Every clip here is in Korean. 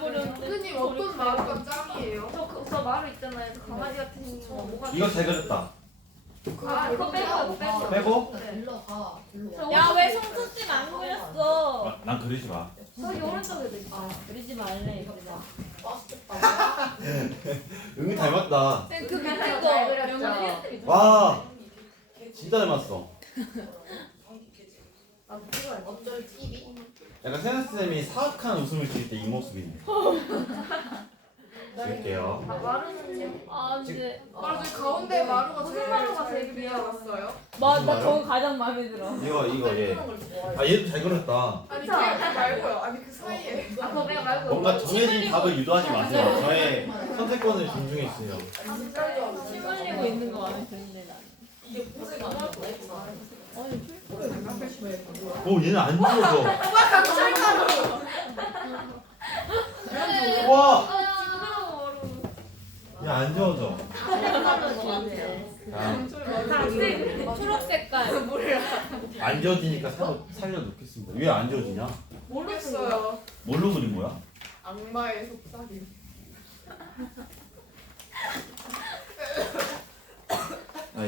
교수님 어떤 마루가 짱이에요? 저 마루 있잖아요. 저 강아지 같은 생긴 거. 뭐가 이거 잘 그렸다. 그거 빼고. 빼고? 일로 야 왜 송수집 안 그렸어? 난 그리지 마. 저기 오른쪽에도 있어. 그리지 말래 얘들아. 맛있겠다. 은근 닮았다. 그 잘 밑에도 그렸죠. 와, 진짜 닮았어. 어쩔 TV? 약간 세나스 쌤이 사악한 웃음을 지을 때 이 모습이네. 찍을게요. 마루는요? 아 근데 아, 저기 가운데 마루가 무슨 제일 마루가 잘 제일 그려놨어요. 나 저거 가장 마음에 들어. 이거 얘. 아 얘도 잘 그렸다. 아니 그 말고요. 아니 그 사이에. 그거 내가 말고. 뭔가 정해진 답을 유도하지 마세요. 저의 선택권을 존중해 주세요. 침 흘리고 있는 거 마음에 드는데 난. 오 얘는 안 지워져. 강철가루. 와, 아, 얘 안 지워져. 초록 색깔. 안 지워지니까 살려 놓겠습니다. 왜 안 지워지냐? 모르겠어요. 뭘로 그린 거야? 악마의 속삭임.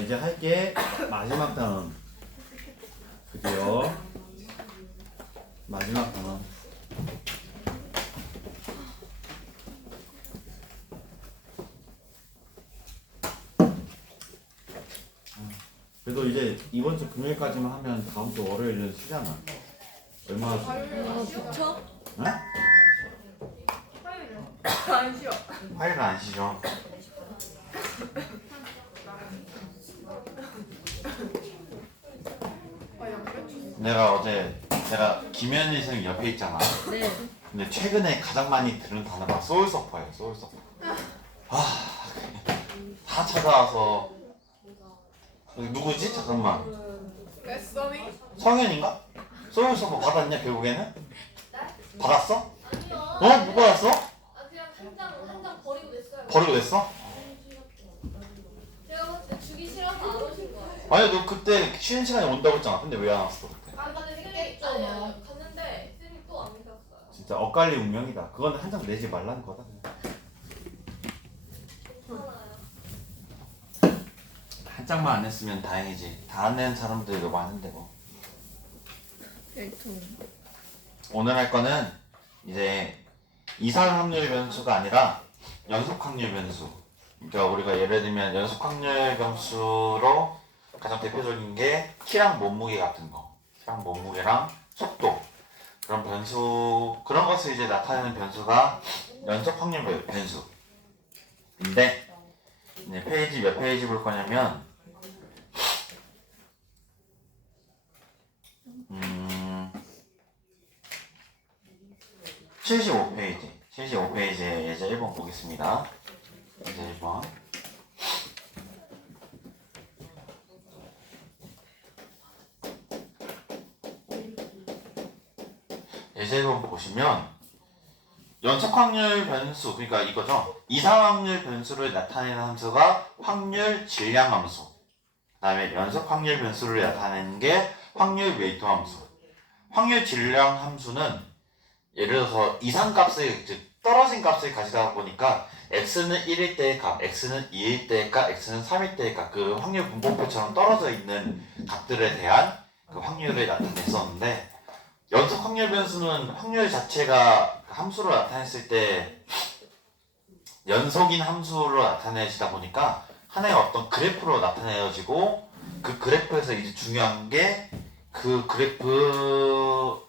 이제 할게. 마지막 단원. 드디어 마지막 단원. 그래도 이제 이번 주 금요일까지만 하면 다음 주 월요일은 쉬잖아. 얼마나 쉬어? 그쵸? 응? 안 쉬어. 화요일 안 쉬죠? 내가 김현일 선생님 옆에 있잖아. 네. 근데 최근에 가장 많이 들은 단어가 소울서퍼예요. 소울서퍼. 다 찾아와서 누구지? 잠깐만. 레서니? 성현인가? 소울서퍼 받았냐 결국에는? 받았어? 어? 못 받았어? 그냥 한 장 버리고 냈어요. 버리고 냈어? 제가 봤을 때 주기 싫어서 안 오신 거예요. 아니 너 그때 쉬는 시간에 온다고 했잖아. 근데 왜 안 왔어? 그때? 아, 근데 쌤이 갔는데 쌤이 또 안 계셨어요. 진짜 엇갈리 운명이다. 그건 한 장 내지 말라는 거다. 한 장만 안 냈으면 다행이지. 다 안 낸 사람들이 너무 많은데 뭐. 오늘 할 거는 이제 이상 확률 변수가 아니라 연속 확률 변수. 그러니까 우리가 예를 들면 연속 확률 변수로 가장 대표적인 게 키랑 몸무게 같은 거. 키랑 몸무게랑 속도. 그런 변수, 그런 것을 이제 나타내는 변수가 연속 확률 변수. 근데 이제 페이지 몇 페이지 볼 거냐면 75페이지. 75페이지에 예제 1번 보겠습니다. 예제 1번. 예제 1번 보시면 연속 확률 변수, 그러니까 이거죠. 이상 확률 변수를 나타내는 함수가 확률 질량 함수. 그 다음에 연속 확률 변수를 나타내는 게 확률 웨이트 함수. 확률 질량 함수는 예를 들어서 이상값을, 즉 떨어진 값을 가지다 보니까 x는 1일 때의 값, x는 2일 때의 값, x는 3일 때의 값, 그 확률 분봉표처럼 떨어져 있는 값들에 대한 그 확률을 나타냈었는데, 연속 확률 변수는 확률 자체가 함수로 나타냈을 때 연속인 함수로 나타내지다 보니까 하나의 어떤 그래프로 나타내어지고, 그 그래프에서 이제 중요한 게 그 그래프의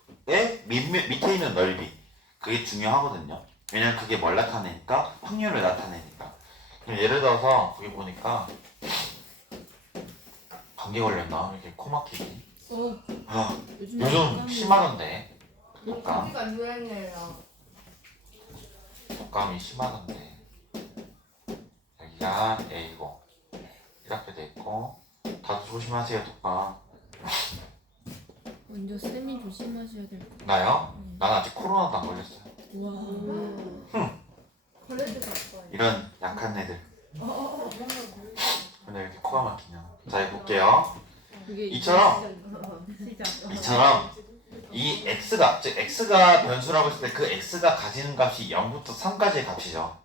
밑에 있는 넓이, 그게 중요하거든요. 왜냐면 그게 뭘 나타내니까? 확률을 나타내니까. 예를 들어서 거기 보니까 감기 걸렸나? 이렇게 코 막히지? 요즘 심하던데. 독감. 여기가 유행해요. 독감이 심하던데. 여기가 A고 이렇게 돼 있고, 다들 조심하세요. 독감. 먼저 쌤이 조심하셔야 될 것 나요? 난 아직 코로나도 안 걸렸어요. 같아요. 걸레도 갔어요. 이런 약한 애들. 근데 왜 이렇게 코가 막히냐. 자, 해볼게요. 그게 이처럼 시작. 이처럼 이 x가 x가 즉 x가 변수라고 했을 때 그 x가 가지는 값이 0부터 3까지의 값이죠.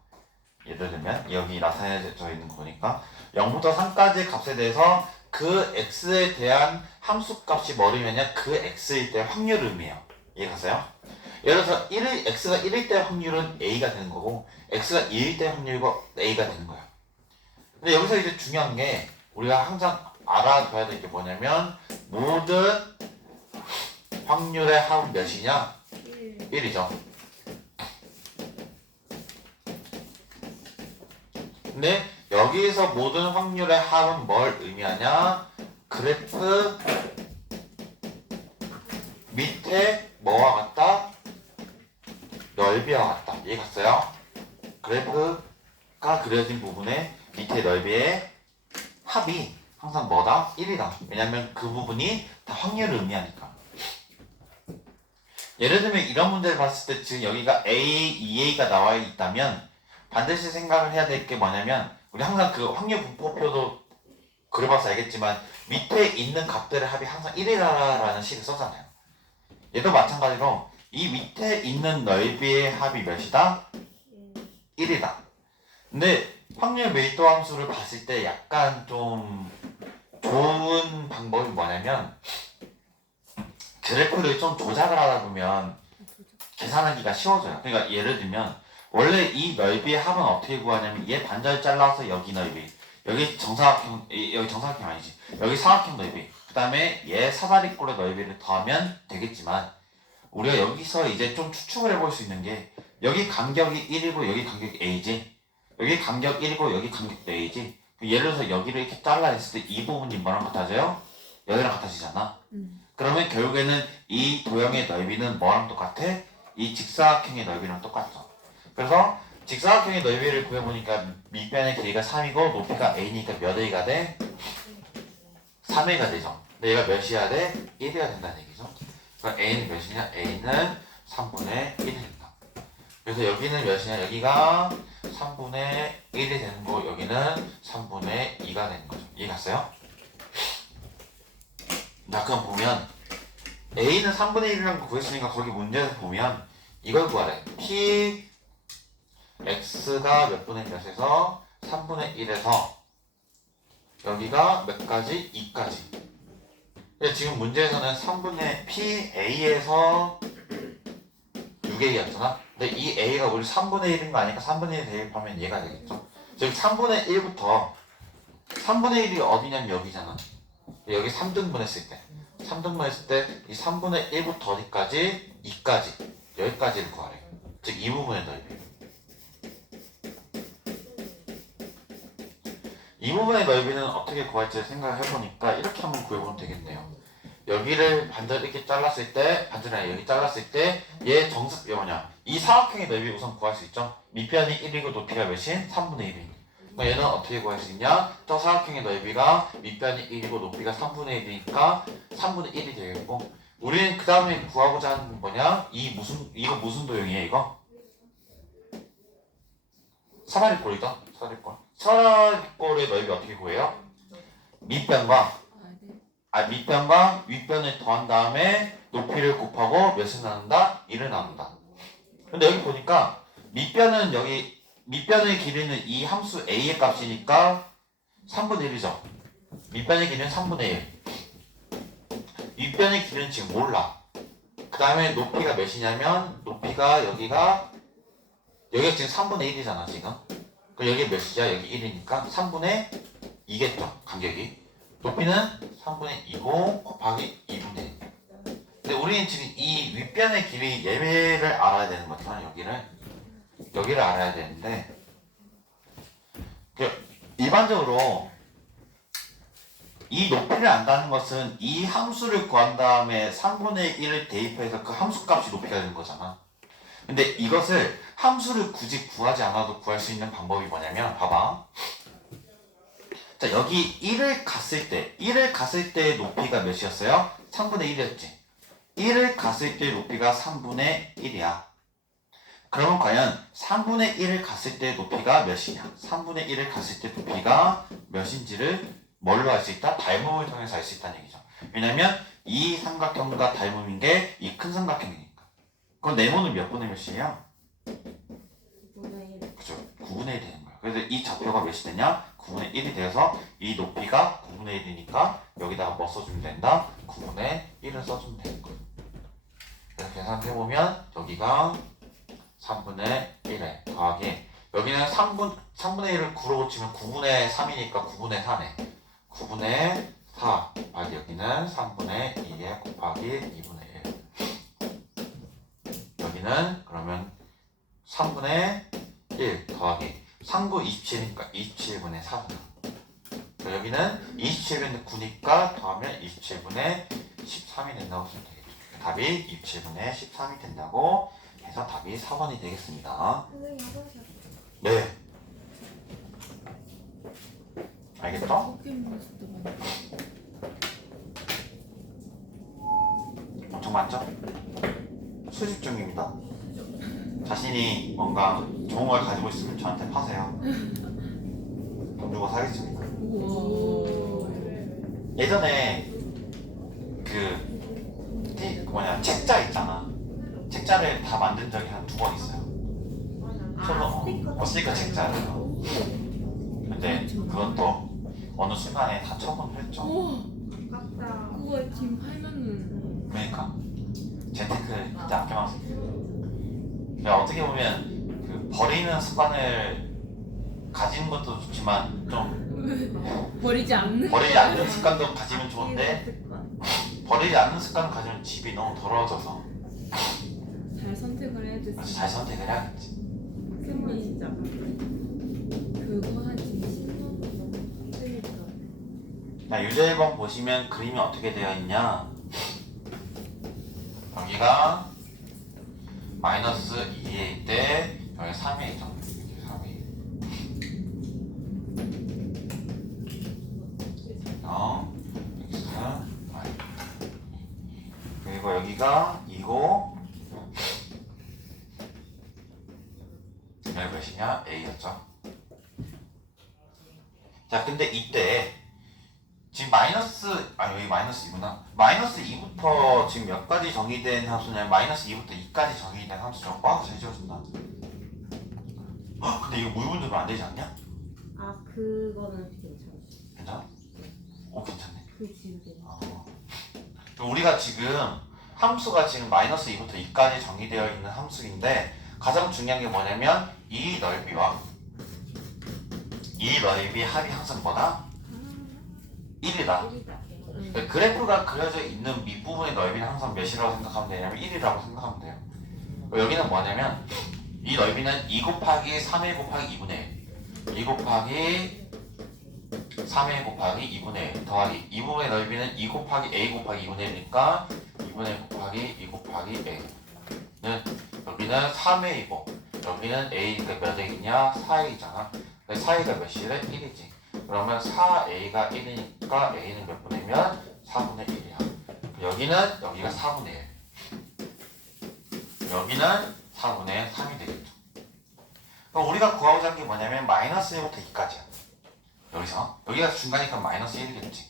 예를 들면 여기 나타내져 있는 거니까 0부터 3까지의 값에 대해서 그 x에 대한 함수 값이 뭐냐면 그 x일 때 확률을 의미해요. 이해갔어요? 예를 들어서 x가 1일 때 확률은 a가 되는 거고 x가 2일 때 확률이고 a가 되는 거예요. 근데 여기서 이제 중요한 게 우리가 항상 알아둬야 될 게 뭐냐면 모든 확률의 합은 몇이냐? 1이죠. 근데 여기서 모든 확률의 합은 뭘 의미하냐? 그래프 밑에 뭐와 같다? 넓이와 같다. 이해갔어요? 그래프가 그려진 부분에 밑에 넓이의 합이 항상 뭐다? 1이다. 왜냐면 그 부분이 다 확률을 의미하니까. 예를 들면 이런 문제를 봤을 때 지금 여기가 A, 2A가 나와 있다면 반드시 생각을 해야 될 게 뭐냐면 우리 항상 그 확률 분포표도 그려봐서 알겠지만 밑에 있는 값들의 합이 항상 1이라는 식을 써잖아요. 얘도 마찬가지로 이 밑에 있는 넓이의 합이 몇이다? 1이다. 근데 확률 밀도 함수를 봤을 때 약간 좀 좋은 방법이 뭐냐면 그래프를 좀 조작을 하다 보면 계산하기가 쉬워져요. 그러니까 예를 들면 원래 이 넓이의 합은 어떻게 구하냐면 얘 반절 잘라서 여기 넓이 여기 정사각형 아니지 여기 사각형 넓이 그 다음에 얘 사다리꼴의 넓이를 더하면 되겠지만 우리가 여기서 이제 좀 추측을 해볼 수 있는 게 여기 간격이 1이고 여기 간격이 a지 여기 간격 1이고 여기 간격도 a지 예를 들어서 여기를 이렇게 잘라냈을 때 이 부분이 뭐랑 같아져요? 여기랑 같아지잖아. 그러면 결국에는 이 도형의 넓이는 뭐랑 똑같아? 이 직사각형의 넓이랑 똑같죠. 그래서 직사각형의 넓이를 구해보니까 밑변의 길이가 3이고 높이가 a니까 몇 a가 돼? 3a가 되죠. 근데 얘가 몇이어야 돼? 1이어야 된다는 얘기죠. 그럼 a는 몇이냐? a는 3분의 1이 된다. 그래서 여기는 몇이냐? 여기가 3분의 1이 되는 거고 여기는 3분의 2가 되는 거죠. 이해갔어요? 자 그럼 보면 a는 3분의 1이라는 거 구했으니까 거기 문제에서 보면 이걸 구하래. p x가 몇 분의 몇에서 3분의 1에서 여기가 몇 가지? 2까지. 근데 지금 문제에서는 3분의 pA에서 6a였잖아. 근데 이 a가 우리 3분의 1인 거 아니까 3분의 1 대입하면 얘가 되겠죠. 즉 3분의 1부터 3분의 1이 어디냐면 여기잖아. 여기 3등분 했을 때 3등분 했을 때 이 3분의 1부터 어디까지? 2까지 여기까지를 구하래. 즉 이 부분의 넓이. 이 부분의 넓이는 어떻게 구할지 생각을 해보니까 이렇게 한번 구해보면 되겠네요. 여기를 반절 이렇게 잘랐을 때 반절이 아니라 여기 잘랐을 때 얘 정습이 뭐냐 이 사각형의 넓이 우선 구할 수 있죠. 밑변이 1이고 높이가 몇인? 3분의 1인. 얘는 어떻게 구할 수 있냐? 저 사각형의 넓이가 밑변이 1이고 높이가 3분의 1이니까 3분의 1이 되겠고 우리는 그 다음에 구하고자 하는 건 뭐냐? 이거 무슨 도형이에요 이거? 사다리꼴이죠? 사다리꼴. 사다리꼴의 넓이 어떻게 구해요? 밑변과 윗변을 더한 다음에 높이를 곱하고 몇을 나눈다? 1을 나눈다. 근데 여기 보니까 밑변의 길이는 이 함수 a의 값이니까 3분의 1이죠. 밑변의 길이는 3분의 1. 윗변의 길이는 지금 몰라. 그 다음에 높이가 몇이냐면 높이가 여기가 지금 3분의 1이잖아 지금. 그럼 여기 몇이야? 여기 1이니까 3분의 2겠죠 간격이. 높이는 3분의 2고 곱하기 2분의 1. 근데 우리는 지금 이 윗변의 길이 얘를 알아야 되는 거죠. 여기를 알아야 되는데 일반적으로 이 높이를 안다는 것은 이 함수를 구한 다음에 3분의 1을 대입해서 그 함수 값이 높이가 되는 거잖아. 근데 이것을 함수를 굳이 구하지 않아도 구할 수 있는 방법이 뭐냐면 봐봐. 자 여기 1을 갔을 때 높이가 몇이었어요? 3분의 1이었지. 1을 갔을 때 높이가 3분의 1이야. 그러면 과연 3분의 1을 갔을 때 높이가 몇이냐? 3분의 1을 갔을 때 높이가 몇인지를 뭘로 알 수 있다? 닮음을 통해서 알 수 있다는 얘기죠. 왜냐면 이 삼각형과 닮음인 게 이 큰 삼각형이니까. 그럼 네모는 몇 분의 몇이에요? 9분의 1. 그죠? 9분의 1이 되는 거예요. 그래서 이 좌표가 몇이 되냐? 9분의 1이 되어서 이 높이가 9분의 1이니까 여기다가 뭐 써주면 된다? 9분의 1을 써주면 되는 거예요. 그래서 계산해보면 여기가 3분의 1에 더하기 여기는 3분의 1을 9로 고치면 9분의 3이니까 9분의 4네. 9분의 4 곱하기 여기는 3분의 2에 곱하기 2분의 1. 여기는 그러면 3분의 1 더하기 3, 9, 27이니까 27분의 4분. 여기는 27분의 9니까 더하면 27분의 13이 된다고 쓰면 되겠죠. 답이 27분의 13이 된다고 해서 답이 4번이 되겠습니다. 선생님 화장실. 네. 알겠죠? 포켓몬스터 많이. 엄청 많죠? 수집 중입니다. 자신이 뭔가 좋은 걸 가지고 있으면 저한테 파세요. 돈 주고 사겠습니다. 우와. 예전에 책자 있잖아. 책자를 다 만든 적이 한 2번 있어요. 스티커 책자예요. 근데 그것도 어느 순간에 다 처분을 했죠. 우와. 아깝다. 그거 지금 팔면은. 그러니까 재테크 그때 아껴놨어요. 그러니까 어떻게 보면 그 버리는 습관을 가지는 것도 좋지만 좀 버리지 않는. 버리지 않는 습관도 가지면 좋은데 버리지 않는 습관을 가지면 집이 너무 더러워져서 잘 선택을 해야 돼. 그래서 잘 선택을 해야겠지. 포켓몬 진짜. 그거 한 10년 그러니까. 자, 유제번 보시면 그림이 어떻게 되어 있냐. 여기가 마이너스 2일 때 여기 3이죠. 3이. x y. 그리고 여기가 2고 여기 몇이냐? a였죠. 자, 근데 이때 지금 여기 마이너스 2구나. 마이너스 2부터 지금 몇 가지 정의된 함수냐면 마이너스 2부터 2까지 정의된 함수죠. 와, 잘 지워진다. 헉, 근데 이거 무유분수로 안 되지 않냐? 아 그거는 괜찮아. 괜찮아? 오, 괜찮네. 그 지우개. 그럼 우리가 지금 함수가 지금 마이너스 2부터 2까지 정의되어 있는 함수인데 가장 중요한 게 뭐냐면 이 넓이와 이 넓이 합이 항상 뭐다? 1이다. 그래프가 그려져 있는 밑부분의 넓이는 항상 몇이라고 생각하면 되냐면 1이라고 생각하면 돼요. 여기는 뭐냐면 이 넓이는 2 곱하기 3일 곱하기 2분의 1 2 곱하기 3일 곱하기 2분의 1 더하기 이 부분의 넓이는 2 곱하기 a 곱하기 2분의 1이니까 2분의 1 곱하기 2 곱하기 a는 여기는 3a이고 여기는 a니까 몇 a이냐? 4a잖아. 4a가 몇이래? 1이지. 그러면 4a가 1이니까 a는 몇 분의면 4분의 1이야. 여기가 4분의 1. 여기는 4분의 3이 되겠죠. 그럼 우리가 구하고자 하는 게 뭐냐면 마이너스 1부터 2까지야. 여기가 중간이니까 마이너스 1이겠지.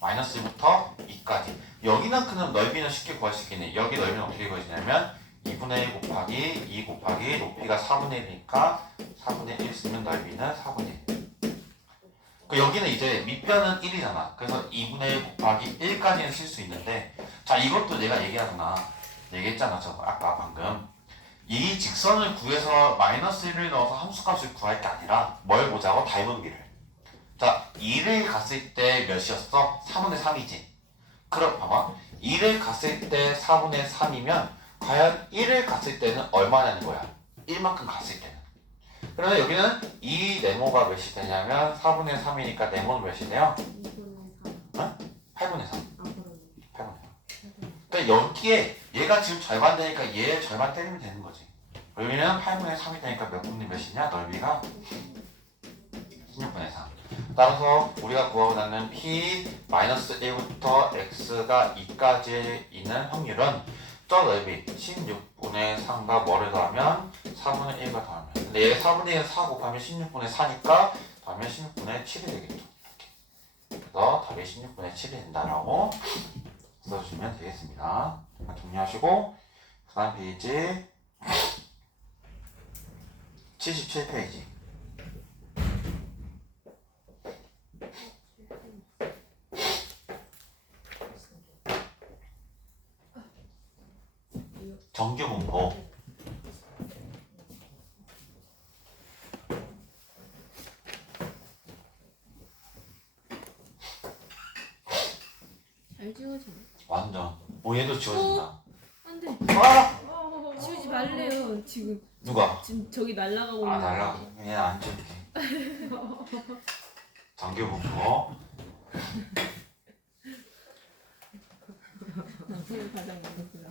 마이너스 1부터 2까지. 여기는 그냥 넓이는 쉽게 구할 수 있겠네. 여기 넓이는 어떻게 구해지냐면 2분의 1 곱하기 2 곱하기 높이가 4분의 1이니까 4분의 1 쓰면 넓이는 4분의 1. 여기는 이제 밑변은 1이잖아. 그래서 2분의 1 곱하기 1까지는 쓸 수 있는데 자, 이것도 내가 얘기했잖아. 저거 아까 방금. 이 직선을 구해서 마이너스 1을 넣어서 함수값을 구할 게 아니라 뭘 보자고? 닮은비를. 자, 2를 갔을 때 몇이었어? 4분의 3이지. 그럼 봐봐. 2를 갔을 때 4분의 3이면 과연 1을 갔을 때는 얼마냐는 거야. 1만큼 갔을 때는. 그러면 여기는 이 네모가 몇이 되냐면 4분의 3이니까 네모는 몇이 돼요? 2분의 3. 8분의 3. 아 그러네. 8분의 3. 그러니까 여기에 얘가 지금 절반 되니까 얘 절반 때리면 되는 거지. 여기는 8분의 3이 되니까 몇 분의 몇이냐? 넓이가 16분의 3. 따라서 우리가 구하고자 하는 P-1부터 X가 2까지 있는 확률은 저 넓이 16분의 3과 뭐를 더하면 4분의 1과 더하면 근데 얘 4분의 1 4 곱하면 16분의 4니까 더하면 16분의 7이 되겠죠. 그래서 답이 16분의 7이 된다라고 써주시면 되겠습니다. 정리하시고 다음 페이지 77페이지. 정규 분포. 잘 지워지네. 완전. 오 얘도 지워진다. 안돼. 아! 지우지 말래요. 지금 누가? 저기 날아가고 아 있는. 날라. 얘는 안 지울게. 정규 분포. 나중에 가장 많구나.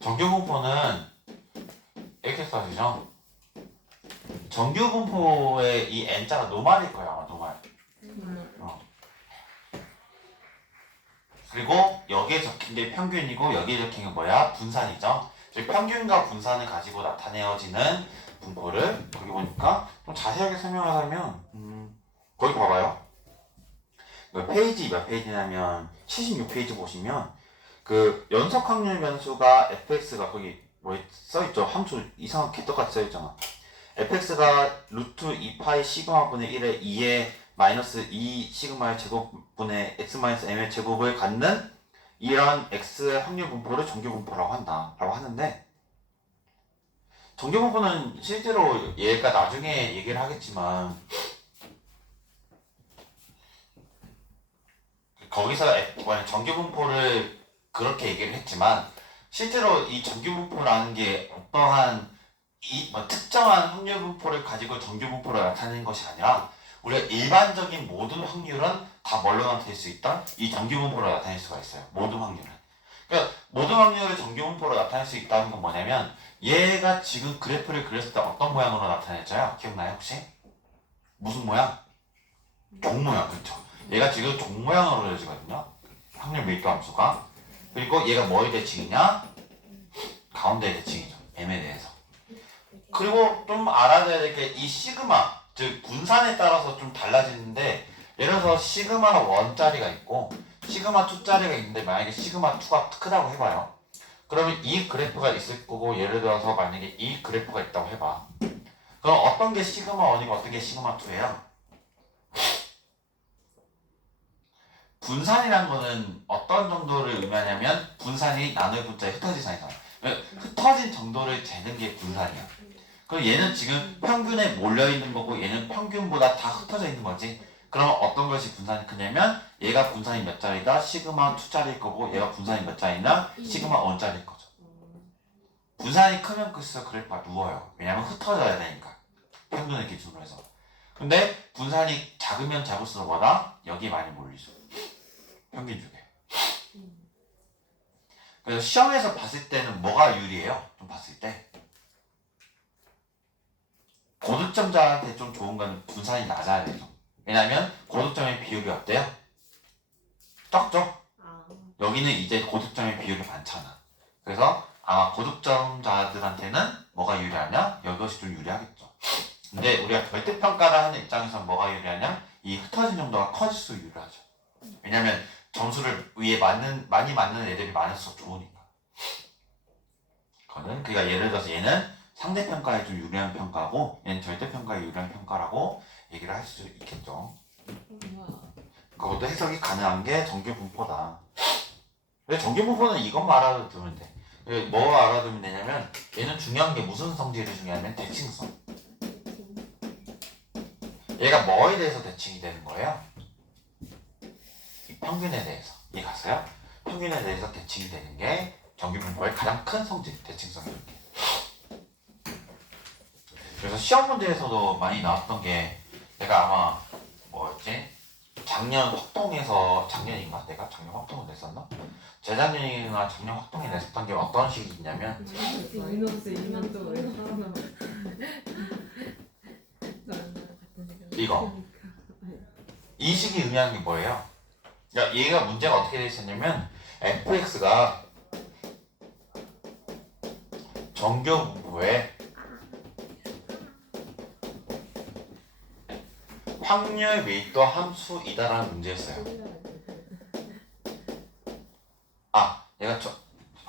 정규 분포는 이렇게 써지죠. 정규 분포의 이 n자가 노말일 거야, 아마 노말. 그리고 여기에 적힌 게 평균이고 여기에 적힌 게 뭐야? 분산이죠. 즉 평균과 분산을 가지고 나타내어지는 분포를 거기 보니까 좀 자세하게 설명하자면 거기 봐봐요. 페이지 몇 페이지냐면 76페이지 보시면 그 연속 확률 변수가 fx가 거기 뭐 써있죠. 함수 이상하게 똑같이 써있잖아. fx가 루트 2파이 시그마분의 1에 2의 마이너스 2 시그마의 제곱분의 x 마이너스 m의 제곱을 갖는 이런 x의 확률 분포를 정규 분포라고 한다 라고 하는데, 정규 분포는 실제로 얘가 나중에 얘기를 하겠지만 거기서 정규 분포를 그렇게 얘기를 했지만 실제로 이 정규 분포라는 게 어떠한 특정한 확률 분포를 가지고 정규 분포를 나타내는 것이 아니라 우리가 일반적인 모든 확률은 다 뭘로 나타낼 수 있다? 이 정규 분포로 나타낼 수가 있어요. 모든 확률은. 그러니까 모든 확률을 정규 분포로 나타낼 수 있다는 건 뭐냐면 얘가 지금 그래프를 그렸을 때 어떤 모양으로 나타내져요? 기억나요 혹시? 무슨 모양? 종 모양. 그렇죠. 얘가 지금 종 모양으로 그려지거든요. 확률 밀도 함수가. 그리고 얘가 뭐의 대칭이냐? 가운데의 대칭이죠. m에 대해서. 그리고 좀 알아둬야 될 게 이 시그마, 즉 분산에 따라서 좀 달라지는데, 예를 들어서 시그마 1짜리가 있고 시그마 2짜리가 있는데 만약에 시그마 2가 크다고 해봐요. 그러면 이 그래프가 있을 거고, 예를 들어서 만약에 이 그래프가 있다고 해봐. 그럼 어떤 게 시그마 1이고 어떤 게 시그마 2예요? 분산이란 거는 어떤 정도를 의미하냐면 분산이 나눌 분자에 흩어진 사이잖아. 흩어진 정도를 재는 게 분산이야. 그럼 얘는 지금 평균에 몰려있는 거고 얘는 평균보다 다 흩어져 있는 거지. 그럼 어떤 것이 분산이 크냐면 얘가 분산이 몇 자리다? 시그마 2짜리일 거고 얘가 분산이 몇 자리나? 시그마 1짜리일 거죠. 분산이 크면 클수록 그래프가 누워요. 왜냐면 흩어져야 되니까. 평균을 기준으로 해서. 근데 분산이 작으면 작을수록 뭐다? 여기 많이 몰리죠. 평균 쪽에. 그래서 시험에서 봤을 때는 뭐가 유리해요? 좀 봤을 때. 고득점자한테 좀 좋은 건 분산이 낮아야 되죠. 왜냐면 고득점의 비율이 어때요? 적죠? 여기는 이제 고득점의 비율이 많잖아. 그래서 아마 고득점자들한테는 뭐가 유리하냐? 이것이 좀 유리하겠죠. 근데 우리가 절대평가를 하는 입장에서는 뭐가 유리하냐? 이 흩어진 정도가 커질수록 유리하죠. 왜냐면 점수를 위에 많이 맞는 애들이 많을수록 좋으니까. 그러니까 예를 들어서 얘는 상대평가에 좀 유리한 평가고 얘는 절대평가에 유리한 평가라고 얘기를 할 수 있겠죠. 그것도 해석이 가능한 게 정규 분포다. 근데 정규 분포는 이것만 알아두면 돼. 뭐 알아두면 되냐면 얘는 중요한 게 무슨 성질이 중요하냐면 대칭성. 얘가 뭐에 대해서 대칭이 되는 거예요? 이 평균에 대해서. 이해갔어요? 평균에 대해서 대칭이 되는 게 정규 분포의 가장 큰 성질, 대칭성이렇게. 그래서 시험 문제에서도 많이 나왔던 게, 내가 아마 뭐였지? 작년인가? 내가 작년 확통을 냈었나? 재작년이나 작년 확통에 냈었던 게 어떤 식이 있냐면 이거. 이 식이 의미하는 게 뭐예요? 그러니까 얘가 문제가 어떻게 되어 있었냐면 fx가 정규 분포에 확률 밀도 함수이다라는 문제였어요. 얘가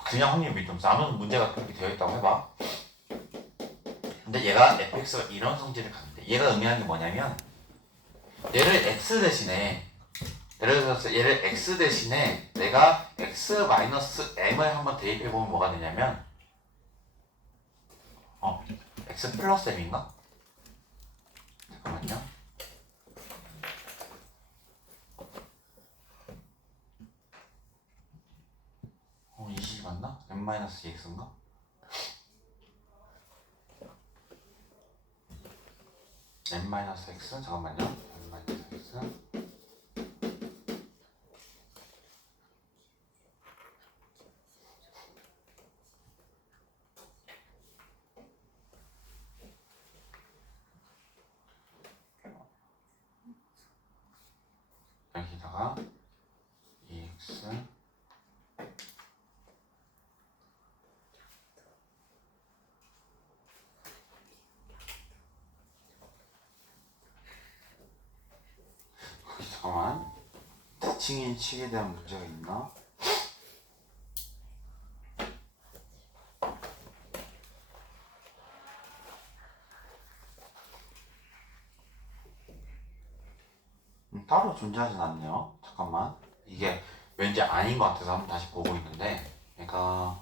그냥 확률이 좀 아무튼 문제가 그렇게 되어 있다고 해봐. 근데 얘가 fx가 이런 성질을 갖는데 얘가 의미하는 게 뭐냐면 얘를 x 대신에 예를 들어서 얘를 x 대신에 내가 x-m을 한번 대입해보면 뭐가 되냐면 x 플러스 m인가? 잠깐만요. 이 식이 맞나? m-x인가? m-x 잠깐만요. m-x 여기다가 2x 잠깐만 대칭인 식에 대한 문제가 있나? 따로 존재하진 않네요. 잠깐만 이게 왠지 아닌 것 같아서 한번 다시 보고 있는데 얘가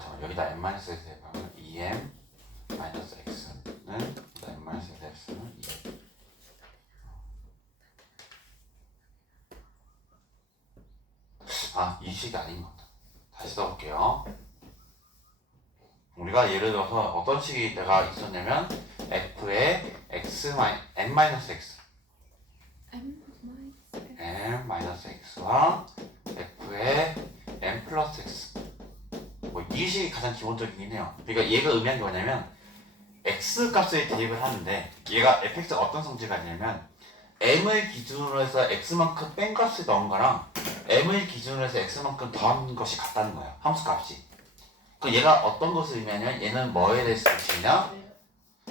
잠깐 여기다 m-x에 대입하면 2m-x는 여기다 m-x에 대입하면 2m 이 식이 아닌 것 같아. 다시 써볼게요. 우리가 예를 들어서 어떤 식이 내가 있었냐면 f의 m-x m-x와 f의 m 플러스 x 이 식이 가장 기본적이긴 해요. 그러니까 얘가 의미한 게 뭐냐면 x 값에 대입을 하는데 얘가 fx가 어떤 성질이 있냐면 m을 기준으로 해서 x만큼 뺀 값을 넣은 거랑 m을 기준으로 해서 x만큼 더한 것이 같다는 거예요. 함수 값이. 그 얘가 어떤 것을 의미하냐면 얘는 뭐에 대해서 대칭이냐?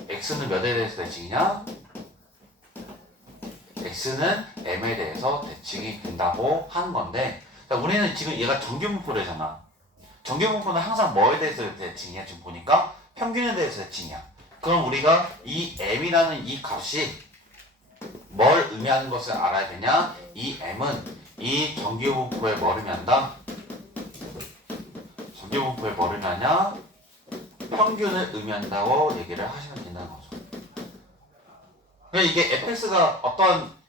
x는 몇에 대해서 대칭이냐? x는 m에 대해서 대칭이 된다고 하는 건데 우리는 지금 얘가 정규분포래잖아. 정규분포는 항상 뭐에 대해서 대칭이야? 지금 보니까 평균에 대해서 대칭이야. 그럼 우리가 이 m이라는 이 값이 뭘 의미하는 것을 알아야 되냐? 이 m은 이 정규분포에 뭘 의미한다? 정규분포에 뭘 의미하냐? 평균을 의미한다고 얘기를 하시면 된다는 거죠. 그러니까 이게 fx가 어떤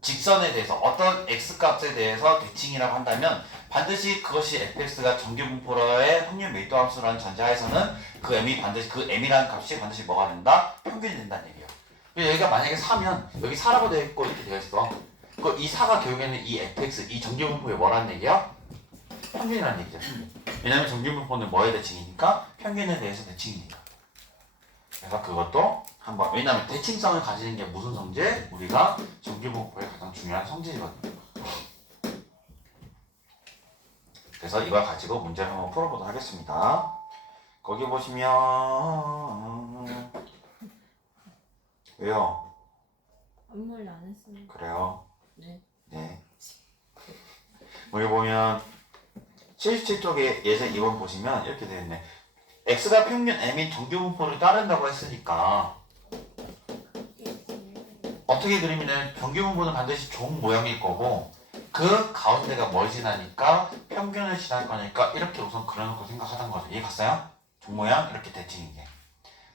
직선에 대해서 어떤 x값에 대해서 대칭이라고 한다면 반드시 그것이 fx가 정규분포의 확률 밀도 함수라는 전제하에서는 그 m이 반드시 그 m이라는 값이 반드시 뭐가 된다? 평균이 된다는 얘기예요. 여기가 만약에 4면 여기 4라고 되어 있고 이렇게 되어 있어. 그 이 4가 결국에는 이 fx 이 정규분포에 뭐라는 얘기야? 평균이라는 얘기죠. 왜냐면 정규분포는 뭐에 대칭이니까 평균에 대해서 대칭이니까. 그래서 그것도 한번 왜냐면 대칭성을 가지는 게 무슨 성질? 우리가 정규분포의 가장 중요한 성질이거든요. 그래서 이걸 가지고 문제를 한번 풀어보도록 하겠습니다. 거기 보시면 왜요? 아무 말도 안 했어요. 그래요? 네. 네. 여기 보면 77쪽에 예제 2번 보시면 이렇게 되어 있네. x가 평균 m인 정규분포를 따른다고 했으니까 어떻게 그리면 정규분포는 반드시 종 모양일 거고 그 가운데가 뭘 지나니까 평균을 지날 거니까 이렇게 우선 그려놓고 생각하던 거죠. 이해 갔어요? 종 모양 이렇게 대칭이게.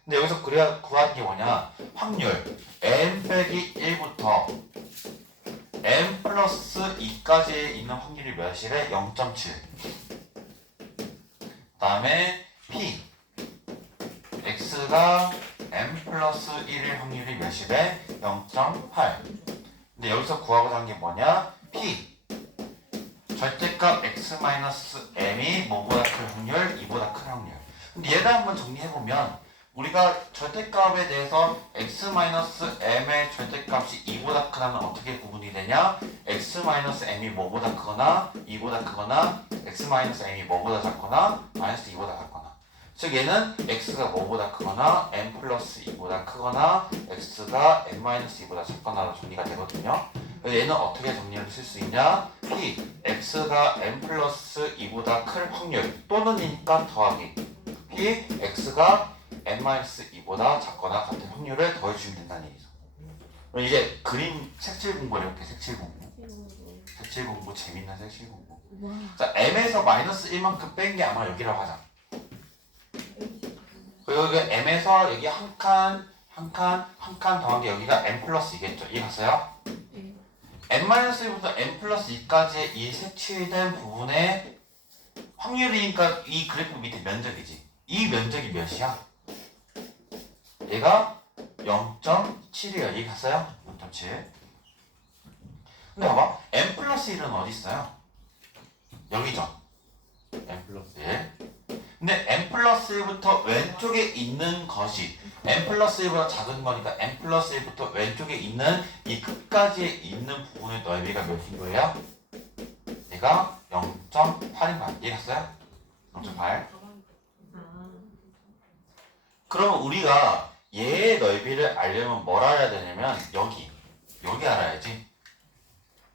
근데 여기서 구하는 게 뭐냐? 확률 m 빼기 1부터 m 플러스 2까지 있는 확률이 몇이래? 0.7. 그 다음에 p x가 m 플러스 1일 확률이 몇이래? 0.8. 근데 여기서 구하고자 하는 게 뭐냐? p 절대값 x-m은 m이 뭐보다 클 확률, 2보다 큰 확률. 근데 얘를 한번 정리해보면 우리가 절대값에 대해서 x-m의 절대값이 2보다 크다면 어떻게 구분이 되냐? x-m이 뭐보다 크거나 2보다 크거나 x-m이 뭐보다 작거나 마이너스 2보다 작거나. 즉 얘는 x가 뭐보다 크거나 m 플러스 2보다 크거나 x가 m-2보다 작거나로 정리가 되거든요. 얘는 어떻게 정리를 쓸 수 있냐? p x가 m 플러스 2보다 클 확률 또는이니까 더하기 p x가 n-2보다 작거나 같은 확률을 더해주면 된다는 얘기죠. 그럼 이제 그림 색칠 공부를 해볼게. 색칠 공부. 색칠 공부 재밌는 색칠 공부. 와. 자 m에서 마이너스 1만큼 뺀 게 아마 여기라고 하자. 그리고 여기 m에서 여기 한 칸 더한 게 여기가 m 플러스 2겠죠. 이해갔어요? n-1부터 n 플러스 2까지의 이 색칠된 부분의 확률이니까 이 그래프 밑에 면적이지. 이 면적이 몇이야? 얘가 0.7이에요. 이해갔어요? 0.7. 근데 봐봐. n 플러스 1은 어디 있어요? 여기죠. n 플러스 1. 근데 n 플러스 1부터 왼쪽에 있는 것이 n 플러스 1보다 작은 거니까 n 플러스 1부터 왼쪽에 있는 이 끝까지에 있는 부분의 넓이가 몇인 거예요? 얘가 0.8인 거야. 이해갔어요? 0.8. 아, 그러면 우리가 얘의 넓이를 알려면 뭘 알아야 되냐면 여기 알아야지.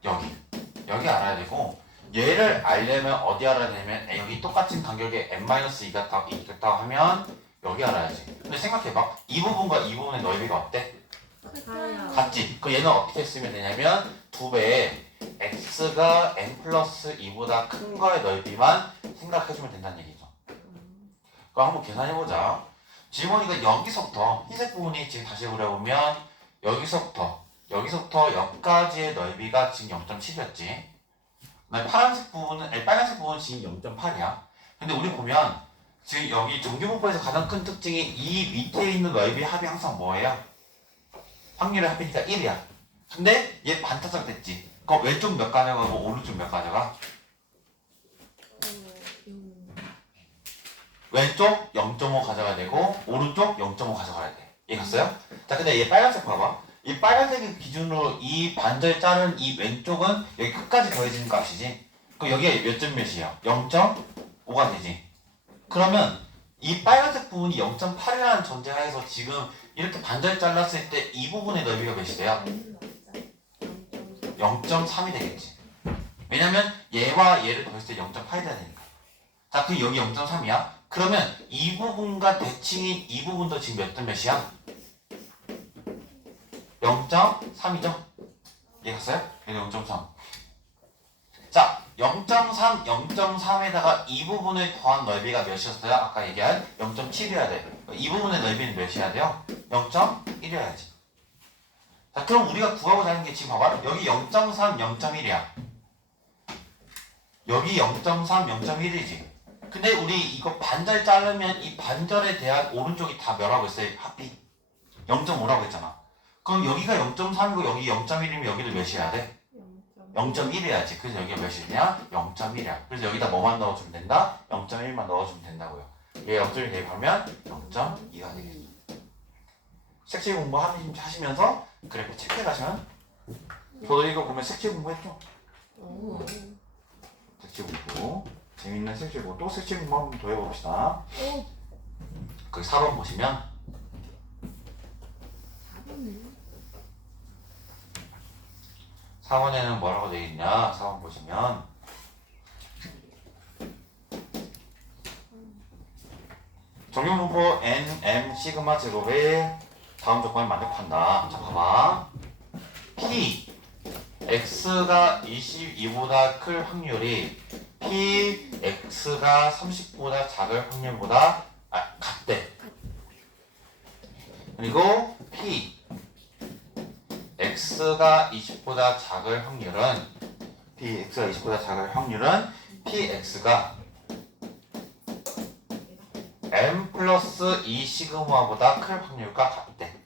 여기 알아야 되고 얘를 알려면 어디 알아야 되냐면 여기 똑같은 간격에 n-2가 있겠다고 하면 여기 알아야지. 근데 생각해봐. 이 부분과 이 부분의 넓이가 어때? 같아요. 같지? 그럼 얘는 어떻게 쓰면 되냐면 2배의 x가 n 플러스 2보다 큰 거의 넓이만 생각해주면 된다는 얘기죠. 그럼 한번 계산해보자. 지금 보니까 여기서부터 흰색 부분이 지금 다시 그려보면 여기서부터 여기까지의 넓이가 지금 0.7이었지. 파란색 부분은 빨간색 부분은 지금 0.8이야. 근데 우리 보면 지금 여기 정규분포에서 가장 큰 특징이 이 밑에 있는 넓이 합이 항상 뭐예요? 확률의 합이니까 1이야. 근데 얘 반타작 됐지. 그럼 왼쪽 몇 가져가고 오른쪽 몇 가져가? 왼쪽 0.5 가져가야 되고 오른쪽 0.5 가져가야 돼. 이해갔어요? 자, 근데 얘 빨간색 봐봐. 이 빨간색 기준으로 이 반절 자른 이 왼쪽은 여기 끝까지 더해지는 값이지. 그럼 여기가 몇 점 몇이야? 0.5가 되지. 그러면 이 빨간색 부분이 0.8이라는 전제하에서 지금 이렇게 반절 잘랐을 때 이 부분의 넓이가 몇이 돼요? 0.3이 되겠지. 왜냐면 얘와 얘를 더했을 때 0.8이 돼야 되니까. 자, 그럼 여기 0.3이야. 그러면 이 부분과 대칭인 이 부분도 지금 몇 점 몇이야? 0.3이죠? 이해갔어요? 여기 0.3. 자, 0.3, 0.3에다가 이 부분을 더한 넓이가 몇이었어요? 아까 얘기한 0.7이어야 돼. 이 부분의 넓이는 몇이어야 돼요? 0.1이어야지. 자, 그럼 우리가 구하고자 하는 게 지금 봐봐. 여기 0.3, 0.1이야. 여기 0.3, 0.1이지. 근데 우리 이거 반절 자르면 이 반절에 대한 오른쪽이 다 뭐라고 했어요? 합이 0.5라고 했잖아. 그럼 여기가 0.3이고 여기 0.1이면 여기를 몇이어야 돼? 0.1이어야지. 그래서 여기가 몇이냐? 0.1이야. 그래서 여기다 뭐만 넣어주면 된다? 0.1만 넣어주면 된다고요. 얘 0.1 대입하면 0.2가 되겠죠. 색칠 공부 하시면서 그래프 체크해 가시면 저도 이거 보면 색칠 공부했죠? 색칠 공부 재밌는 색칠 공부 또 색칠 공부 한번 더 해봅시다. 그 4번 보시면 4번에는 뭐라고 되어 있냐? 4번 보시면 정규분포 n, m, 시그마 제곱의 다음 조건을 만족한다. 자, 봐봐. p x가 22보다 클 확률이 p x가 30보다 작을 확률보다 같대. 그리고 p x가 20보다 작을 확률은 p x가 m 플러스 2 시그마보다 클 확률과 같대.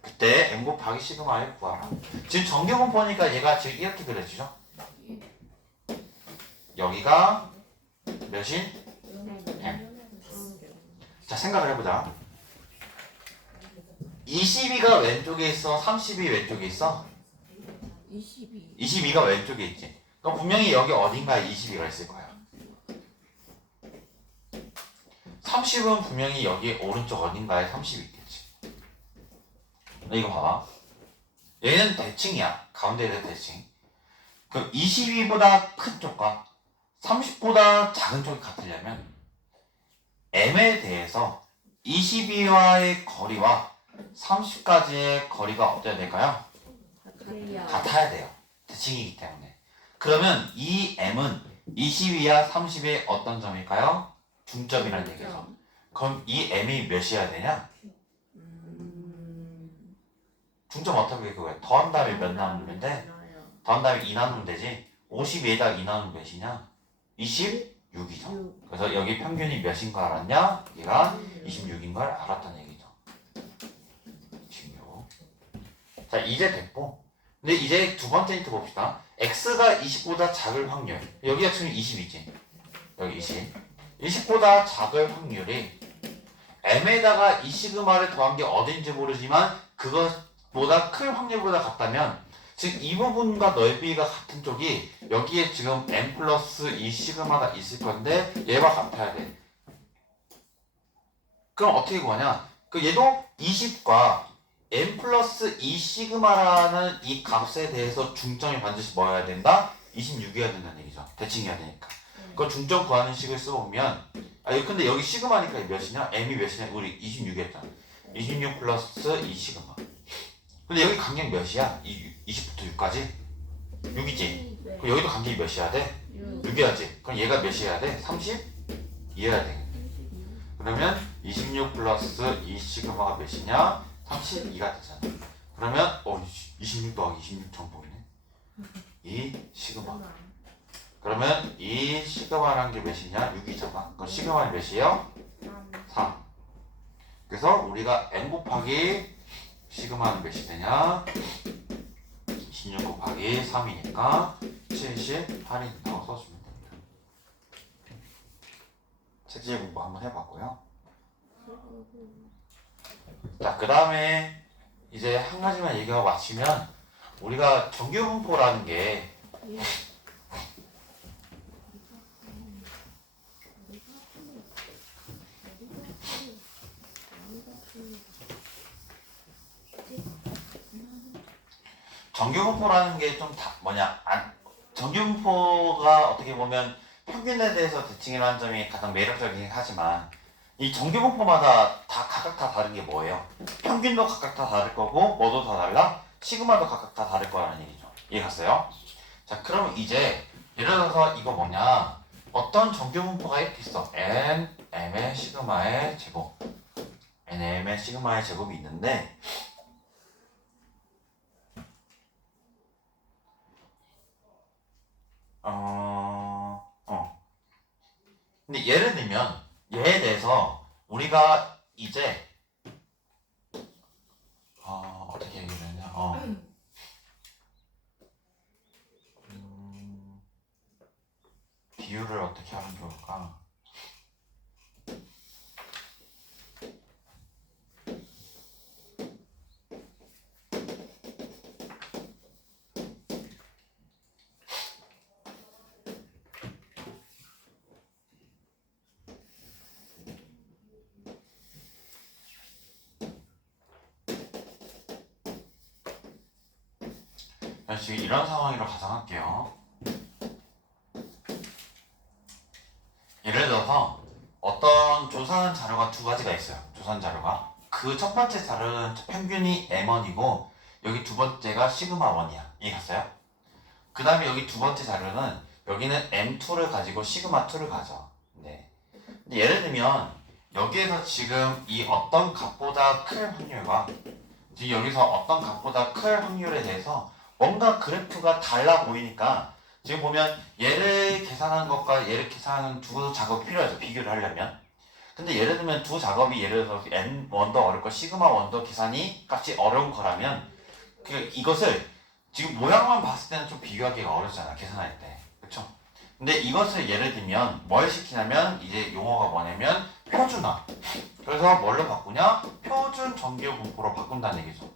그때 m 곱하기 시그마를 구하라. 지금 정규분포니까 얘가 지금 이렇게 그려지죠? 여기가 몇인? M. 자, 생각을 해보자. 22가 왼쪽에 있어? 30이 왼쪽에 있어? 22. 22가 왼쪽에 있지. 그럼 분명히 여기 어딘가에 22가 있을 거야. 30은 분명히 여기 오른쪽 어딘가에 30이 있겠지. 이거 봐봐. 얘는 대칭이야. 가운데에 있는 대칭. 그럼 22보다 큰 쪽과 30보다 작은 쪽이 같으려면 m에 대해서 22와의 거리와 30까지의 거리가 어때야 될까요? 같아요. 같아야 돼요. 대칭이기 때문에. 그러면 이 m은 22와 30의 어떤 점일까요? 중점이라는 얘기죠. 그럼 이 m이 몇이어야 되냐? 중점 어떻게 그거야? 더한 다음에 몇 나누면 돼? 더한 다음에 2 나누면 되지. 52에다가 2 나누면 몇이냐? 26이죠. 그래서 여기 평균이 몇인 걸 알았냐? 얘가 26인 걸 알았다는 얘기죠. 26. 자, 이제 됐고. 근데 이제 두 번째 힌트 봅시다. x가 20보다 작을 확률. 여기가 지금 20이지. 여기 20. 20보다 작을 확률이 m에다가 이 시그마를 더한 게 어딘지 모르지만 그것보다 클 확률보다 같다면 즉 이 부분과 넓이가 같은 쪽이 여기에 지금 m 플러스 이 시그마가 있을 건데 얘와 같아야 돼. 그럼 어떻게 구하냐? 그 얘도 20과 m 플러스 이 시그마라는 이 값에 대해서 중점이 반드시 뭐여야 된다? 26이어야 된다는 얘기죠. 대칭이어야 되니까. 그 중점 구하는 식을 써보면 근데 여기 시그마니까 몇이냐? m이 몇이냐? 우리 26이었잖아. 26 플러스 이 시그마. 근데 여기 간격 몇이야? 20부터 6까지? 6이지? 그럼 여기도 간격이 몇이어야 돼? 6이어야지. 그럼 얘가 몇이어야 돼? 30이어야 돼. 그러면 26 플러스 이 시그마가 몇이냐? 32가 되잖아. 그러면 26 더하기 26 처음 보이네. 이 시그마. 그러면 이 시그마라는 게 몇이냐? 6이잖아. 그럼 시그마는 몇이에요? 3. 그래서 우리가 n 곱하기 시그마는 몇이 되냐? 16 곱하기 3이니까 78이 된다고 써주면 됩니다. 책질 공부 한번 해봤고요. 자, 그 다음에 이제 한 가지만 얘기하고 마치면 우리가 정규분포라는 게 정규분포라는 게 좀 정규분포가 어떻게 보면 평균에 대해서 대칭을 하는 점이 가장 매력적이긴 하지만 이 정규분포마다 다 각각 다 다른 게 뭐예요? 평균도 각각 다 다를 거고 뭐도 다 달라? 시그마도 각각 다 다를 거라는 얘기죠. 이해갔어요? 자, 그럼 이제 예를 들어서 이거 뭐냐? 어떤 정규분포가 이렇게 있어. nm의 시그마의 제곱 nm의 시그마의 제곱이 있는데 근데 예를 들면 얘에 대해서 우리가 이제 어떻게 얘기를 했냐? 비율을 어떻게 하면 좋을까? 지금 이런 상황으로 가정할게요. 예를 들어서 어떤 조사한 자료가 두 가지가 있어요. 조사한 자료가 그 첫 번째 자료는 평균이 m1이고 여기 두 번째가 시그마 1이야. 이해갔어요? 그 다음에 여기 두 번째 자료는 여기는 m2를 가지고 시그마 2를 가져. 네. 근데 예를 들면 여기에서 지금 이 어떤 값보다 클 확률과 지금 여기서 어떤 값보다 클 확률에 대해서 뭔가 그래프가 달라 보이니까 지금 보면 얘를 계산하는 것과 얘를 계산하는 두 작업이 필요하죠. 비교를 하려면. 근데 예를 들면 두 작업이 예를 들어서 n1도 어렵고 시그마 1도 계산이 값이 어려운 거라면 이것을 지금 모양만 봤을 때는 좀 비교하기가 어렵잖아. 계산할 때. 그쵸? 근데 이것을 예를 들면 뭘 시키냐면 이제 용어가 뭐냐면 표준화. 그래서 뭘로 바꾸냐? 표준 정규 분포로 바꾼다는 얘기죠.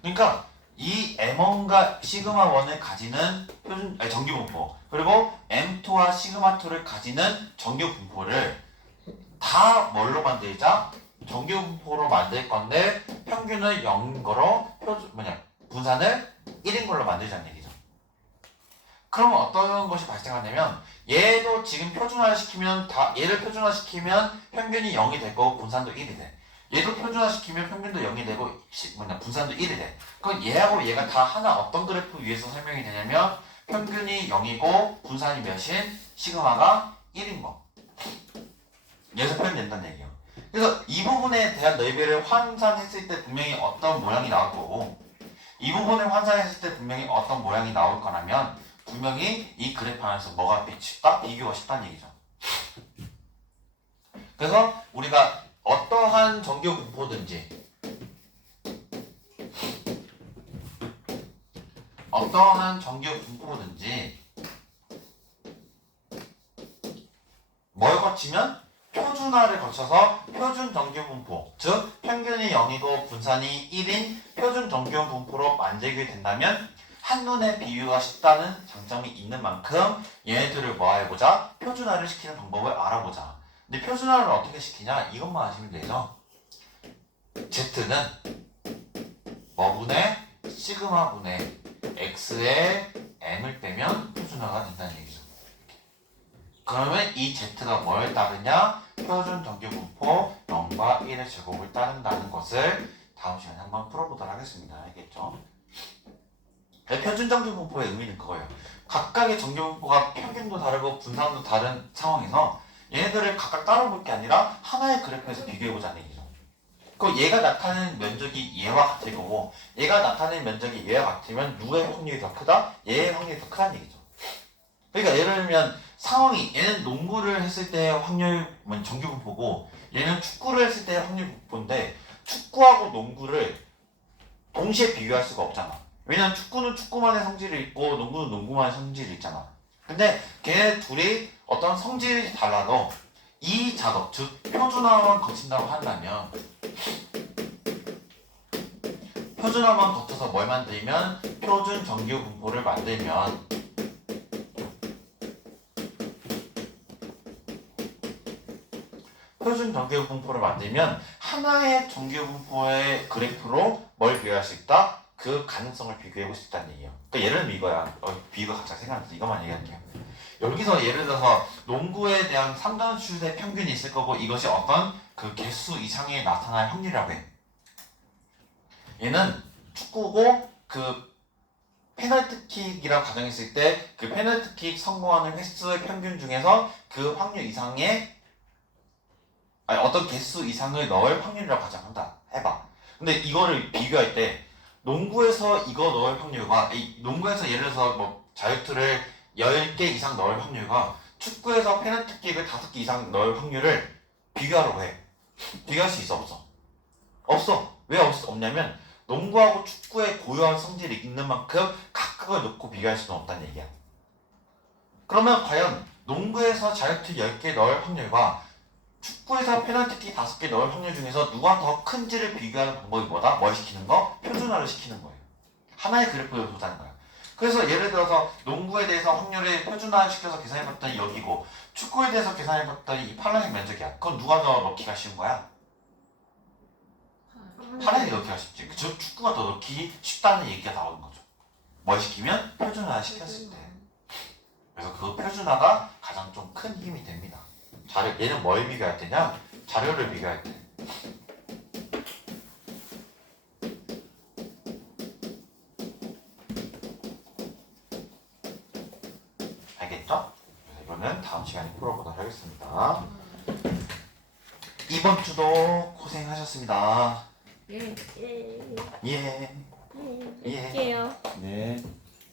그러니까 이 M1과 시그마1을 가지는 표준 정규 분포, 그리고 M2와 시그마2를 가지는 정규 분포를 다 뭘로 만들자? 정규 분포로 만들 건데 평균을 0인 거로 분산을 1인 걸로 만들자는 얘기죠. 그러면 어떤 것이 발생하냐면 얘도 지금 표준화를 시키면 얘를 표준화시키면 평균이 0이 되고 분산도 1이 돼. 얘도 표준화시키면 평균도 0이 되고 분산도 1이 돼. 그럼 얘하고 얘가 다 하나 어떤 그래프 위에서 설명이 되냐면 평균이 0이고 분산이 몇인? 시그마가 1인 거. 여기서 표현된다는 얘기예요. 그래서 이 부분에 대한 너희들을 환산했을 때 분명히 어떤 모양이 나올 거고, 이 부분을 환산했을 때 분명히 어떤 모양이 나올 거라면 분명히 이 그래프 안에서 뭐가 쉽다? 비교가 쉽다는 얘기죠. 그래서 우리가 어떠한 정규 분포든지 뭘 거치면? 표준화를 거쳐서 표준 정규 분포, 즉 평균이 0이고 분산이 1인 표준 정규 분포로 만들게 된다면 한눈에 비교가 쉽다는 장점이 있는 만큼 얘네들을 뭐 해보자? 표준화를 시키는 방법을 알아보자. 근데 표준화를 어떻게 시키냐? 이것만 아시면 되죠. Z는 뭐분의 시그마분의 X에 M을 빼면 표준화가 된다는 얘기죠. 그러면 이 Z가 뭘 따르냐? 표준 정규 분포 0과 1의 제곱을 따른다는 것을 다음 시간에 한번 풀어보도록 하겠습니다. 알겠죠? 표준 정규 분포의 의미는 그거예요. 각각의 정규 분포가 평균도 다르고 분산도 다른 상황에서 얘네들을 각각 따로 볼 게 아니라 하나의 그래프에서 비교해보자는 얘기죠. 그럼 얘가 나타내는 면적이 얘와 같을 거고 얘가 나타내는 면적이 얘와 같으면 누구의 확률이 더 크다? 얘의 확률이 더 크다는 얘기죠. 그러니까 예를 들면 상황이 얘는 농구를 했을 때의 확률 정규 분포고 얘는 축구를 했을 때의 확률 분포인데 축구하고 농구를 동시에 비교할 수가 없잖아. 왜냐면 축구는 축구만의 성질이 있고 농구는 농구만의 성질이 있잖아. 근데 걔네 둘이 어떤 성질이 달라도 이 작업, 즉 표준화만 거친다고 한다면 표준화만 거쳐서 뭘 만들면 표준 정규 분포를 만들면 표준 정규 분포를 만들면 하나의 정규 분포의 그래프로 뭘 비교할 수 있다? 그 가능성을 비교해볼 수 있다는 얘기예요. 그러니까 예를 들면 이거야. 비교가 갑자기 생각나서 이것만 얘기할게요. 여기서 예를 들어서 농구에 대한 3점슛의 평균이 있을 거고 이것이 어떤 그 개수 이상에 나타날 확률이라고 해. 얘는 축구고 그 페널티킥이라고 가정했을 때 그 페널티킥 성공하는 횟수의 평균 중에서 그 확률 이상의 어떤 개수 이상을 넣을 확률이라고 가정한다. 해봐. 근데 이거를 비교할 때 농구에서 이거 넣을 확률과 농구에서 예를 들어서 뭐 자유투를 10개 이상 넣을 확률과 축구에서 페널티킥을 5개 이상 넣을 확률을 비교하려고 해. 비교할 수 있어? 없어? 없어. 왜 없냐면 농구하고 축구의 고유한 성질이 있는 만큼 각각을 놓고 비교할 수는 없다는 얘기야. 그러면 과연 농구에서 자유투 10개 넣을 확률과 축구에서 페널티킥 5개 넣을 확률 중에서 누가 더 큰지를 비교하는 방법이 뭐다? 뭘 시키는 거? 표준화를 시키는 거예요. 하나의 그래프를 보자는 거야. 그래서 예를 들어서 농구에 대해서 확률을 표준화시켜서 계산해봤더니 여기고 축구에 대해서 계산해봤더니 이 파란색 면적이야. 그건 누가 더 넣기가 쉬운 거야? 파란색이 넣기가 쉽지. 저 축구가 더 넣기 쉽다는 얘기가 나오는 거죠. 뭘 시키면? 표준화 시켰을 때. 그래서 그 표준화가 가장 좀 큰 힘이 됩니다. 얘는 뭘 비교할 때냐? 자료를 비교할 때. 알겠죠? 이거는 다음 시간에 풀어보도록 하겠습니다. 이번 주도 고생하셨습니다. 예. 예. 예. 할게요. 네.